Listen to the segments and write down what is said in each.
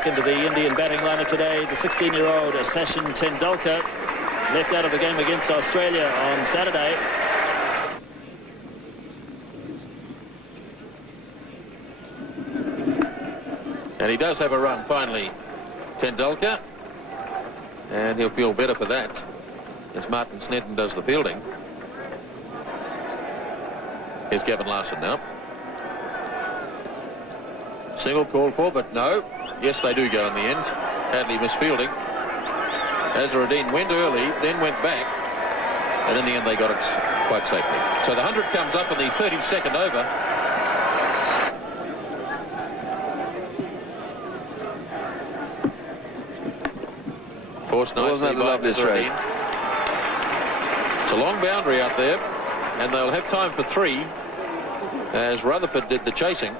back into the Indian batting lineup today. The 16-year-old Sachin Tendulkar left out of the game against Australia on Saturday. And he does have a run finally, Tendulkar, and he'll feel better for that as Martin Snedden does the fielding. Here's Gavin Larson now. Single called for, but no. Yes, they do go in the end. Hadley misfielding. Azharuddin went early, then went back, and in the end they got it quite safely. So the 100 comes up in the 32nd over. Forced nicely by Azharuddin. It's a long boundary out there, and they'll have time for 3 as Rutherford did the chasing.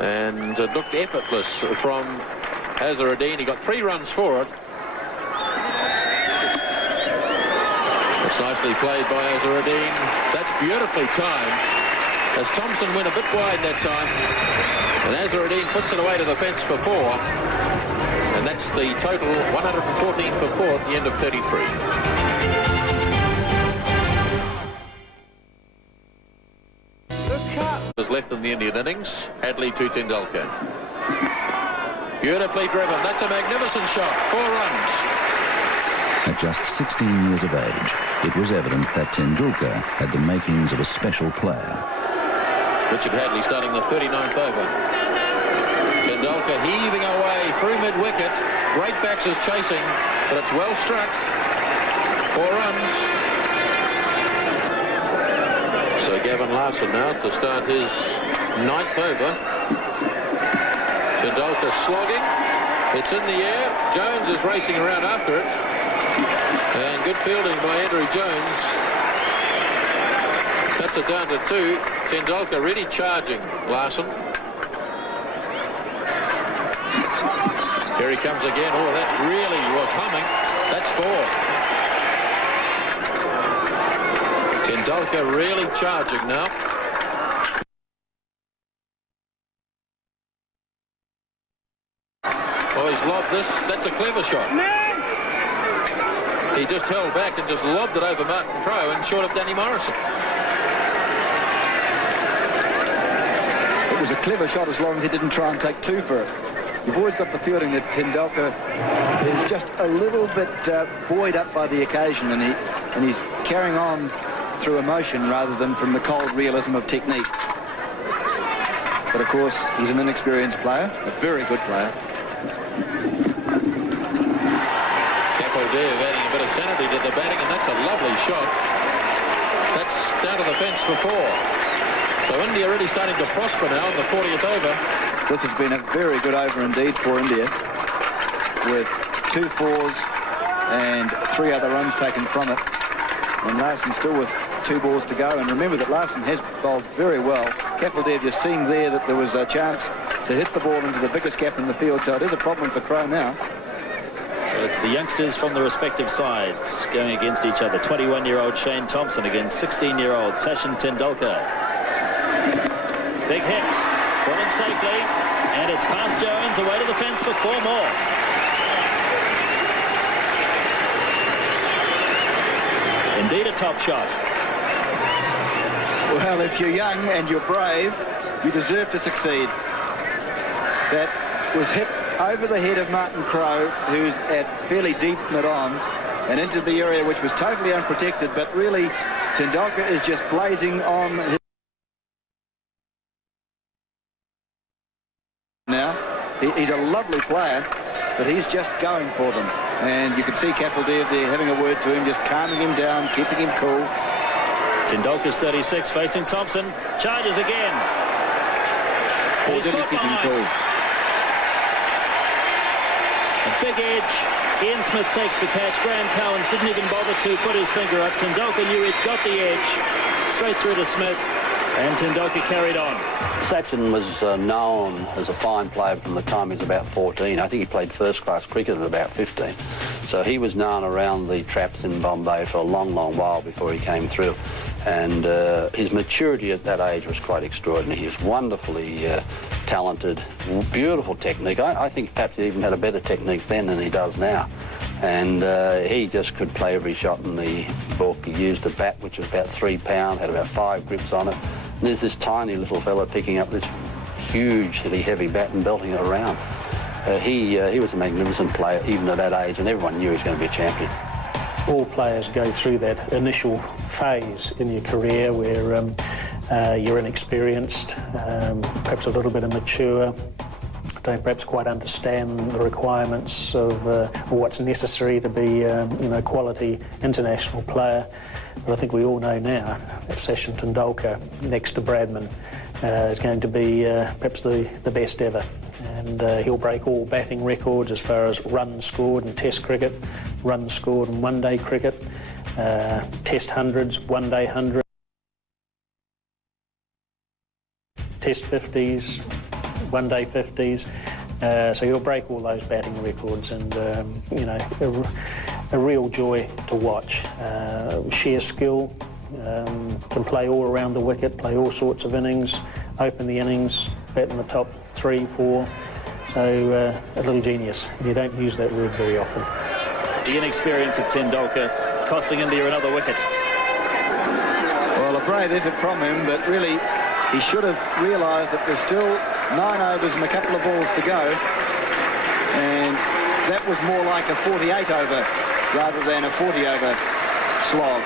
And it looked effortless from Azharuddin. He got 3 runs for it. It's nicely played by Azharuddin. That's beautifully timed as Thompson went a bit wide that time. And Azharuddin puts it away to the fence for 4. And that's the total, 114 for 4 at the end of 33. Was left in the Indian innings. Hadley to Tendulkar. Beautifully driven. That's a magnificent shot. 4 runs. At just 16 years of age, it was evident that Tendulkar had the makings of a special player. Richard Hadley starting the 39th over. Tendulkar heaving away through mid-wicket. Great backs is chasing, but it's well struck. 4 runs. So Gavin Larson now to start his 9th over. Tendulkar slogging. It's in the air. Jones is racing around after it. And good fielding by Andrew Jones. Cuts it down to 2. Tendulkar really charging Larson. Here he comes again. Oh, that really was humming. That's 4. Tendulkar really charging now. Oh, he's lobbed this. That's a clever shot. He just held back and just lobbed it over Martin Crowe and short of Danny Morrison. It was a clever shot as long as he didn't try and take 2 for it. You've always got the feeling that Tendulkar is just a little bit buoyed up by the occasion, and he's carrying on through emotion rather than from the cold realism of technique. But of course, he's an inexperienced player, a very good player. Kapildev adding a bit of sanity to the batting, and that's a lovely shot. That's down to the fence for 4. So India really starting to prosper now in the 40th over. This has been a very good over indeed for India, with 2 4s and 3 other runs taken from it. And Larson still with 2 balls to go. And remember that Larson has bowled very well. Kapildev, you're seeing there that there was a chance to hit the ball into the biggest gap in the field. So it is a problem for Crowe now. So it's the youngsters from the respective sides going against each other. 21-year-old Shane Thompson against 16-year-old Sachin Tendulkar. Big hit. Caught him safely. And it's past Jones, away to the fence for 4 more. Indeed a top shot. Well, if you're young and you're brave, you deserve to succeed. That was hit over the head of Martin Crowe, who's at fairly deep mid-on, and into the area which was totally unprotected, but really Tendulkar is just blazing on his... Now, he's a lovely player, but he's just going for them. And you can see Kapildev there having a word to him, just calming him down, keeping him cool. Tendulkar's 36, facing Thompson. Charges again. Or did he keep him cool? A big edge. Ian Smith takes the catch. Graham Cowans didn't even bother to put his finger up. Tendulkar knew he'd got the edge. Straight through to Smith. And Tendulkar carried on. Sachin was known as a fine player from the time he was about 14. I think he played first-class cricket at about 15. So he was known around the traps in Bombay for a long, long while before he came through. And his maturity at that age was quite extraordinary. He was wonderfully talented, beautiful technique. I think perhaps he even had a better technique then than he does now. And he just could play every shot in the book. He used a bat which was about 3 pounds, had about 5 grips on it. And there's this tiny little fella picking up this hugely heavy bat and belting it around. He was a magnificent player even at that age, and everyone knew he was going to be a champion. All players go through that initial phase in your career where you're inexperienced, perhaps a little bit immature, don't perhaps quite understand the requirements of what's necessary to be a quality international player. But I think we all know now that Sachin Tendulkar, next to Bradman, is going to be perhaps the best ever. And he'll break all batting records as far as runs scored in Test cricket, runs scored in one-day cricket, Test hundreds, one-day hundreds, Test 50s, one-day 50s. So he'll break all those batting records, and a real joy to watch. Sheer skill, can play all around the wicket, play all sorts of innings, open the innings, bat in the top 3, 4. So a little genius. You don't use that word very often. The inexperience of Tendulkar costing India another wicket. Well, a brave effort from him, but really he should have realised that there's still 9 overs and a couple of balls to go, and that was more like a 48 over rather than a 40 over slog.